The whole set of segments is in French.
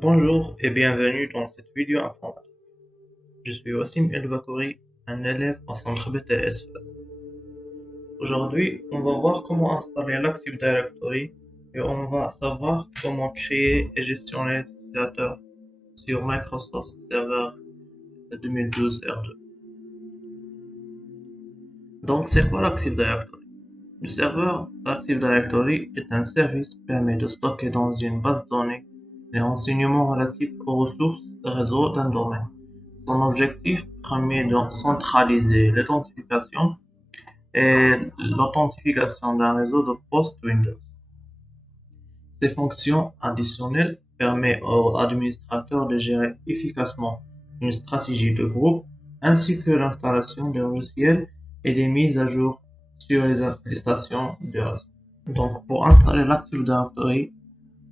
Bonjour et bienvenue dans cette vidéo informatique. Je suis Wassim El Bakouri, un élève au centre BTS. Aujourd'hui, on va voir comment installer l'Active Directory et on va savoir comment créer et gestionner les utilisateurs sur Microsoft Server 2012 R2. Donc, c'est quoi l'Active Directory? Le serveur Active Directory est un service qui permet de stocker dans une base de données les renseignements relatifs aux ressources de réseau d'un domaine. Son objectif premier est de centraliser l'identification et l'authentification d'un réseau de postes Windows. Ces fonctions additionnelles permettent aux administrateurs de gérer efficacement une stratégie de groupe ainsi que l'installation des logiciels et des mises à jour sur les stations de réseau. Donc, pour installer l'Active Directory,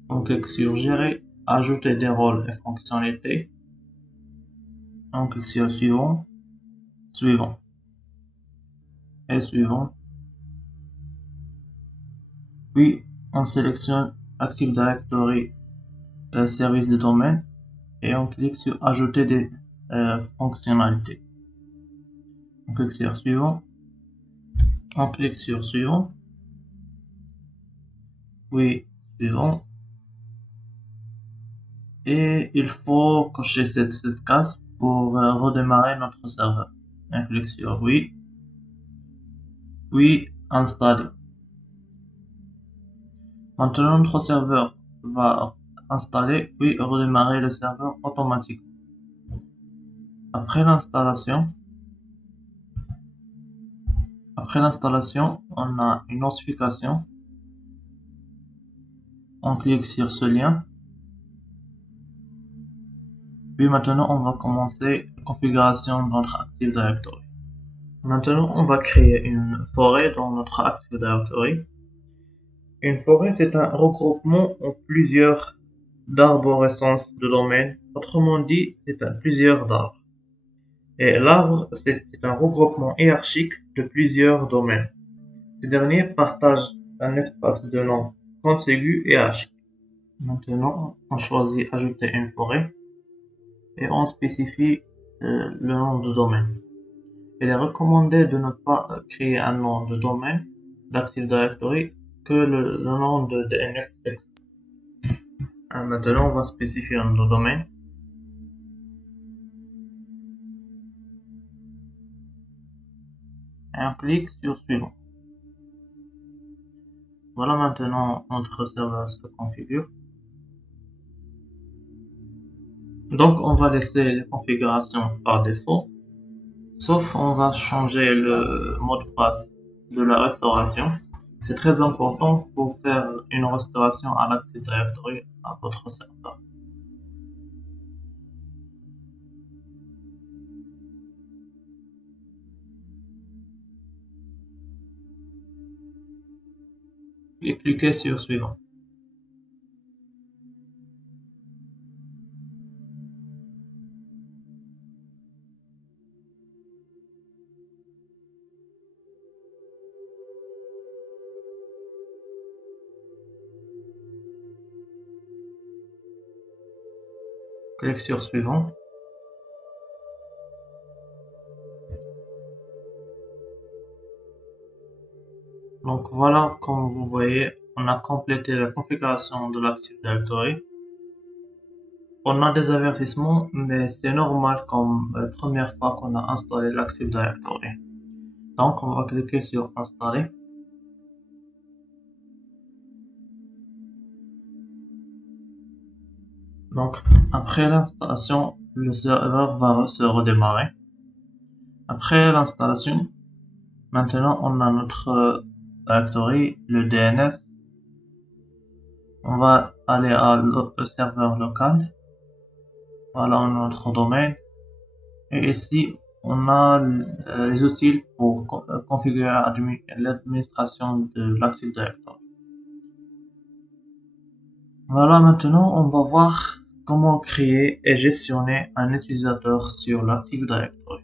on clique sur Gérer, Ajouter des rôles et fonctionnalités. On clique sur Suivant, Suivant et Suivant. Puis, on sélectionne Active Directory service de domaine et on clique sur Ajouter des fonctionnalités. On clique sur Suivant. On clique sur Suivant. Puis, Suivant. Et il faut cocher cette case pour redémarrer notre serveur. On clique sur Oui. Puis, Installer. Maintenant, notre serveur va installer puis redémarrer le serveur automatiquement. Après l'installation, on a une notification. On clique sur ce lien. Puis maintenant, on va commencer la configuration de notre Active Directory. Maintenant, on va créer une forêt dans notre Active Directory. Une forêt, c'est un regroupement en plusieurs d'arborescences de domaine. Autrement dit, c'est plusieurs d'arbres. Et l'arbre, c'est un regroupement hiérarchique de plusieurs domaines. Ces derniers partagent un espace de nom contigu et hiérarchique. Maintenant, on choisit Ajouter une forêt et on spécifie le nom de domaine. Il est recommandé de ne pas créer un nom de domaine d'Active Directory que le nom de DNS. Maintenant, on va spécifier un nom de domaine. Et on clique sur Suivant. Voilà, maintenant notre serveur se configure. Donc, on va laisser les configurations par défaut, sauf on va changer le mot de passe de la restauration. C'est très important pour faire une restauration à l'Active Directory à votre serveur. Et cliquez sur Suivant. Clique sur Suivant. Donc voilà, comme vous voyez, on a complété la configuration de l'Active Directory. On a des avertissements, mais c'est normal comme première fois qu'on a installé l'Active Directory. Donc on va cliquer sur Installer. Donc après l'installation, le serveur va se redémarrer. Après l'installation, maintenant on a notre directory, le DNS. On va aller à le serveur local. Voilà notre domaine. Et ici, on a les outils pour configurer l'administration de l'Active Directory. Voilà, maintenant on va voir comment créer et gestionner un utilisateur sur l'Active Directory.